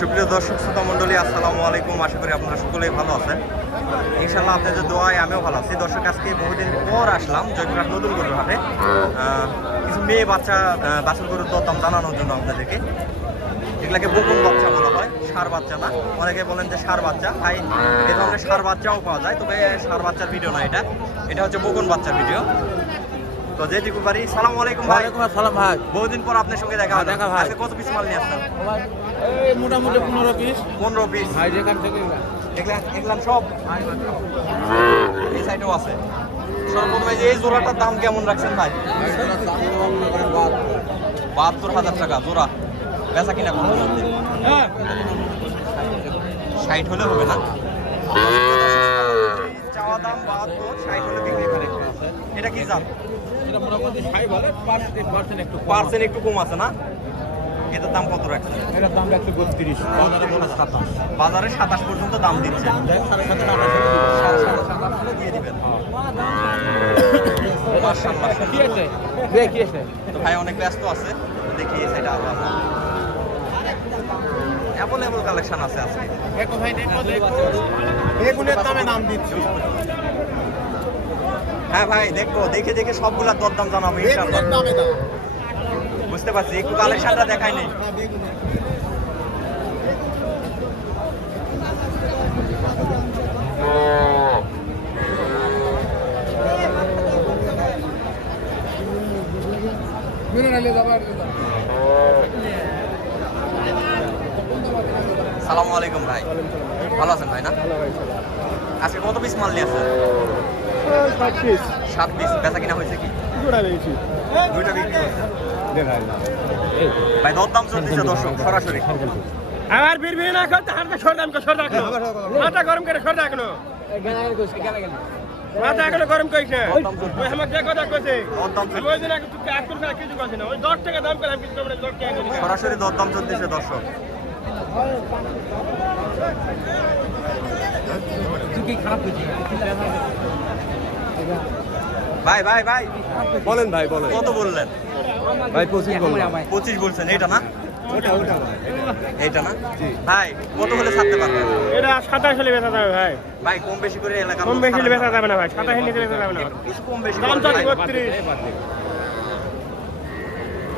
সুপ্রিয় দর্শক শ্রোতা মণ্ডলী আসসালামু আলাইকুম। আশা করি আপনারা সকলেই ভালো আছেন। ইনশাল্লাহ আপনাদের দোয়ায় আমিও ভালো আছি। দর্শক আজকে বহুদিন পর আসলাম জয়পুরহাট নতুন গরুর হাটে। কিছু মেয়ে বাচ্চা বাছুর গরুর দরদাম জানানোর জন্য আপনাদেরকে। এগুলাকে বকুন বাচ্চা বলা হয় সার বাচ্চা না। অনেকে বলেন যে সার বাচ্চা তাই এ ধরনের সার বাচ্চাও পাওয়া যায়। তবে সার বাচ্চার ভিডিও না এটা। এটা হচ্ছে বকুন বাচ্চার ভিডিও। তো যেটুকু পারি সালাম আলাইকুম ভাই। আসসালাম ভাই। বহুদিন পর আপনার সঙ্গে দেখা হ্যাঁ, দেখা ভাই। কত পিস মাল নিয়ে এই মোটামুটি পনেরো পিস পনেরো পিস ভাই যেখান থেকে দেখলাম সব। এই সাইডেও আছে। সর্বপ্রথমে এই জোড়াটার দাম কেমন রাখছেন ভাই? বাহাত্তর হাজার টাকা জোড়া। বেচা কিনা করুন ষাট হলে হবে না? চাওয়া দাম বাহাত্তর ষাট হলে বিক্রি করে এটা কি জাত? এটা মোটামুটি পার্সেন্ট একটু পার্সেন্ট একটু কম আছে না? এটার দাম কত এটার দাম একশো বত্রিশ। বাজারে বলে সাতাশ। বাজারে সাতাশ পর্যন্ত দাম দিচ্ছে। সাড়ে সাথে সাতাশ হলে দিয়ে দিবেন। কি আছে? কি আছে? তো ভাই অনেক ব্যস্ত আছে দেখি সেটা আবার। অ্যাভেলেবল কালেকশন আছে আজকে। দেখো ভাই দেখো দেখো। বেগুনের দামে নাম দিচ্ছি। হ্যাঁ ভাই দেখো দেখে দেখে সবগুলা দরদাম জানাব ইনশাআল্লাহ। বুঝতে পারছি একটু কালেকশনটা দেখাই নেই। সালামু আলাইকুম ভাই। ভালো আছেন ভাই না? আজকে কত পিস মাল নিয়ে আসছেন? সাত পিস বেচা কিনা হয়েছে কি? দুইটা বিক্রি হয়েছে ভাই। দরদাম চলতেছে দর্শক সরাসরি। আমার বীর বীর না করতে হারকে সর দাম সর রাখল মাথা গরম করে সর রাখল মাথা এখনও গরম করিস না। ওই আমার যে কথা কইছে ওই দিন এক করে কিছু না। ওই দশ টাকা দাম করে আমি কিছু করব না দশ টাকা করে সরাসরি দরদাম চলতেছে দর্শক। ভাই ভাই ভাই। বলেন ভাই বলেন। কত বললেন? ভাই পঁচিশ বললাম পঁচিশ বলছেন এইটা না? এইটা না? ভাই কত হলে ছাড়তে পারবেন? এটা সাতাশ হলে বেচা যাবে ভাই। ভাই কম বেশি করে এলাকা কম বেশি হলে বেচা যাবে না ভাই সাতাশ হলে বেচা যাবে না। কম বেশি দাম করেন চাচ্ছি ভাই। বত্রিশ হ্যাঁ চাচা? হ্যাঁ,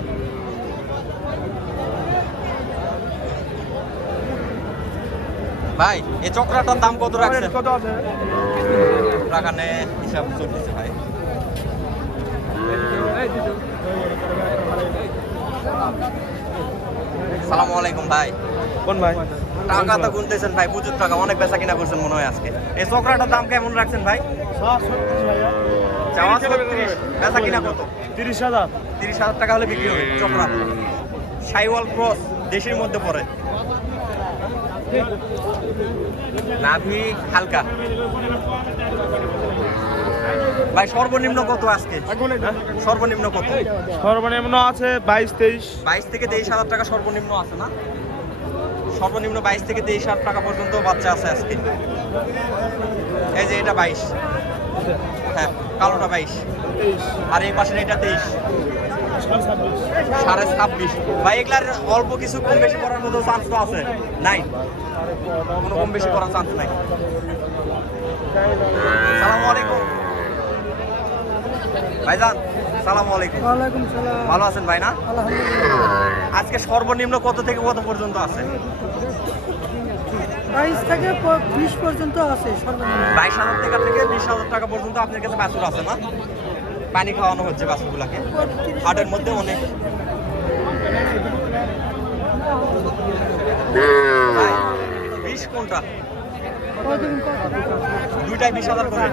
ভাই এই চক্রাটার দাম কত রাখছেন? কত আছে? রাখানে হিসাব চলতেছে ভাই। সালামু আলাইকুম ভাই। কোন ভাই? টাকা তো গুনতেছেন ভাই প্রচুর টাকা অনেক বেচা কিনা করছেন মনে হয় আজকে। এই চক্রাটার দাম কেমন রাখছেন ভাই? চাওয়া ছত্রিশ বেচা কিনা কত? তিরিশ হাজার। তিরিশ হাজার টাকা হলে বিক্রি হবে চক্রা। সাইওয়াল ক্রস দেশের মধ্যে পড়ে। নাভি হালকা। ভাই সর্বনিম্ন কত আজকে? সর্বনিম্ন কত? সর্বনিম্ন আছে বাইশ তেইশ। বাইশ থেকে তেইশ হাজার টাকা সর্বনিম্ন আছে না? সর্বনিম্ন বাইশ থেকে তেইশ হাজার টাকা পর্যন্ত বাচ্চা আছে আজকে। এই যে এটা বাইশ। হ্যাঁ কালোটা বাইশ। আর এই পাশের এটা তেইশ। সাড়ে ছাব্বিশ। ভাই এগুলার অল্প কিছু কম বেশি করার মতো চান্স তো আছে। নাই। কোনো কম বেশি করার চান্স নাই। সালামু আলাইকুম। ভাইজান সালামু আলাইকুম। ওয়ালাইকুম সালাম। ভালো আছেন ভাই না? আলহামদুলিল্লাহ। আজকে সর্বনিম্ন কত থেকে কত পর্যন্ত আছে? বাইশ থেকে বিশ পর্যন্ত আছে সর্বনিম্ন। বাইশ হাজার টাকা থেকে বিশ হাজার টাকা পর্যন্ত আপনার কাছে বাছুর আছে না? পানি খাওয়ানো হচ্ছে বাছুরগুলাকে হাটের মধ্যে অনেক বিশ কোনটা দুইটাই বিশ হাজার করে।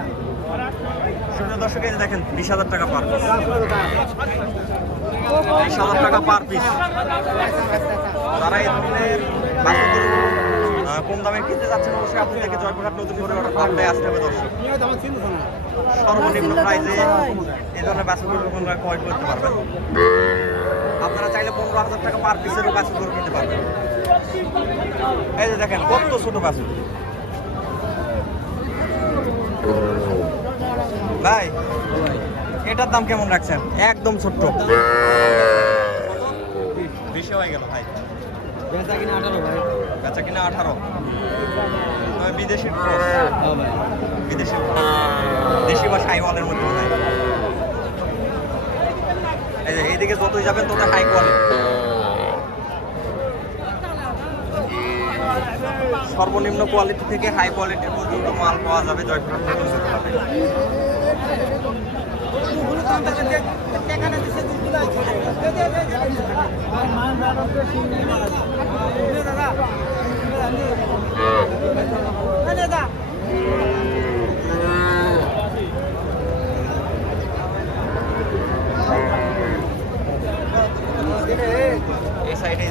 ছোট দর্শক দেখেন, বিশ হাজার টাকা পার বিশ হাজার টাকা পার পিস এই ধরনের কম দামে কিনতে যাচ্ছেন অবশ্যই। আপনাদেরকে জয়পুরহাট নতুন করে হাটে আসতে হবে দর্শক। সর্বনিম্ন প্রাইসে এই ধরনের বাছুরগুলো আপনারা ক্রয় করতে পারবেন আপনারা চাইলে পনেরো হাজার টাকা পার পিসেরও বাছুরগুলো কিনতে পারবেন। এই যে দেখেন কত ছোট বাছুর ভাই এটার দাম কেমন রাখছেন? একদম ছোট্ট। বেশি হয়ে গেল ভাই। বেচা কিনা আঠারো ভাই। বেচা কিনা আঠারো। বিদেশি cross। দেশি বা সাইওয়ালের মধ্যে মনে এই যে, এইদিকে যতই যাবেন, তত হাই কোয়ালিটি সর্বনিম্ন কোয়ালিটি থেকে হাই কোয়ালিটির পর্যন্ত মাল পাওয়া যাবে জয়পুরহাট পৌরসভাতে। এই সাইডে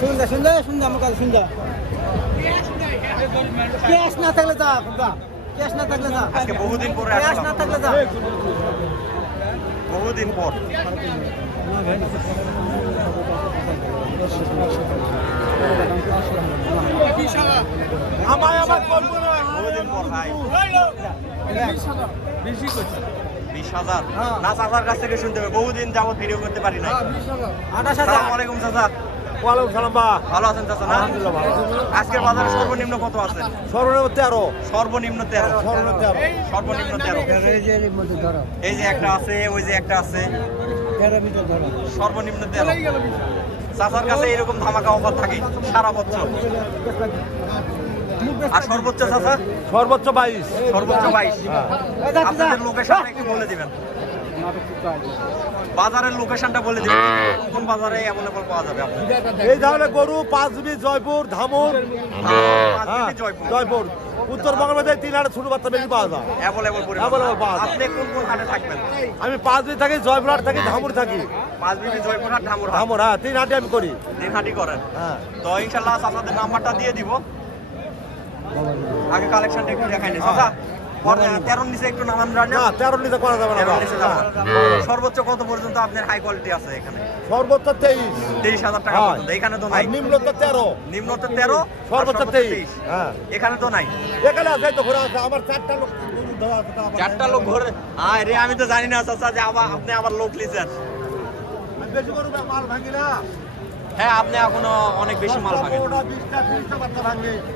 আমার কাছে ক্যাশ না থাকলে যা ক্যাশ না থাকলে যা। আজকে বহুদিন পরে ক্যাশ না থাকলে যা। বহুদিন পর। আমায় আমার করব বহুদিন পর ভাই বিশ হাজার। হ্যাঁ। না চাচার কাছ থেকে শুনতে হবে। বহুদিন যাবত ভিডিও করতে পারি না আঠাশ হাজার। সালাম আলাইকুম চাচা। ওয়ালাইকুম সালাম বা। ভালো আছেন চাচা না? আজকের বাজারে সর্বনিম্ন কত আছে? সর্বনিম্ন তেরো। সর্বনিম্ন তেরো। সর্বনিম্ন তেরো। সর্বনিম্ন তেরো। এই যে একটা আছে ওই যে একটা আছে। তেরো মিটার ধরো সর্বনিম্ন তেরো। চাচার কাছে এরকম ধামাকা অফার থাকে সারা বছর। আর সর্বোচ্চ চাচা? সর্বোচ্চ বাইশ। সর্বোচ্চ বাইশ। আপনাদের লোকেশনটা একটু বলে দিবেন। বাজারের লোকেশনটা বলে দিবেন। কোন কোন বাজারে অ্যাভেলেবল পাওয়া যাবে এই ধরনের গরু পাঁচবি জয়পুর ধামুর। হ্যাঁ জয়পুর। জয়পুর। উত্তরবঙ্গের মধ্যে তিন হাজার ছোট বাচ্চা বেশি পাওয়া যায়। অ্যাভেলেবল পাওয়া যায়। আপনি কোন কোন হাটে থাকবেন? আমি পাঁচবি থাকি জয়পুরহাট থাকি ধামুর থাকি। হাট ধামুর হ্যাঁ তিন হাটে আমি করি। দিন হাটি করেন। হ্যাঁ। তো ইনশাল্লাহ আপনাদের নাম্বারটা দিয়ে দিব। আগে কালেকশনটা একটু দেখাই নি চাচা তেরোর নিচে একটু নামান জানেন না তেরো নিতে করা যাবে না তেরোর বাবা। নিচে যাব না। হ্যাঁ। সর্বোচ্চ কত পর্যন্ত আপনার হাই কোয়ালিটি আছে এখানে? সর্বোচ্চ তেইশ। তেইশ হাজার টাকা। পর্যন্ত। এখানে তো নাই। নিম্নত তেরো। নিম্নত তেরো সর্বোচ্চ তেইশ। হ্যাঁ। এখানে তো নাই। এখানে আছে তো ঘোরা আছে। আমার চারটা লোক চারটা লোক ঘরে। আয় রে আমি তো জানি না চাচা যে আবার আপনি আবার লোক বেশি গরু মাল ভাঙি না। হ্যাঁ আপনি এখনও অনেক বেশি মাল ভাঙে।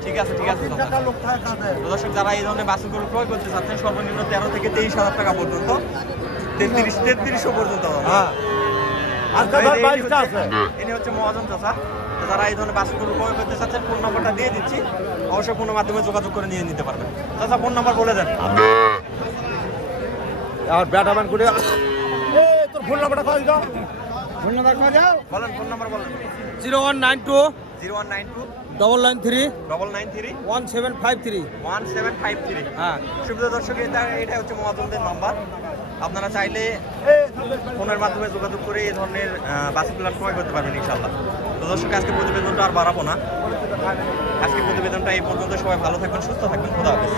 ঠিক আছে ঠিক আছে দর্শক যারা এই ধরনের বাসগুলো ক্রয় করতে চাচ্ছেন সর্বনিম্ন তেরো থেকে তেইশ হাজার টাকা পর্যন্ত তেত্রিশ তেত্রিশশো পর্যন্ত। হ্যাঁ। ইনি হচ্ছে- মহাজন চাচা। যারা এই ধরনের বাসগুলো ক্রয় করতে চাচ্ছেন ফোন নাম্বারটা দিয়ে দিচ্ছি। অবশ্যই ফোনের মাধ্যমে যোগাযোগ করে নিয়ে নিতে পারবেন। চাচা ফোন নাম্বার বলে দেন। আর। ব্যাটা ম্যান করে তোর ফোন নাম্বারটা দাও। ধন্যবাদ করে দাও বলেন ফোন নাম্বার বলেন। Zero one nine two zero one nine two double nine three double nine three one seven five three one seven five three. হ্যাঁ। সুবিধা দর্শক এটা এটা হচ্ছে মহাজনদের নাম্বার। আপনারা চাইলে ফোনের মাধ্যমে যোগাযোগ করে এই ধরনের বাসগুলো ক্রয় করতে পারবেন ইনশাল্লাহ তো দর্শক আজকে প্রতিবেদনটা আর বাড়াবো না। আজকে প্রতিবেদনটা এই পর্যন্ত। সবাই ভালো থাকবেন সুস্থ থাকবেন। খোদা হাফেজ।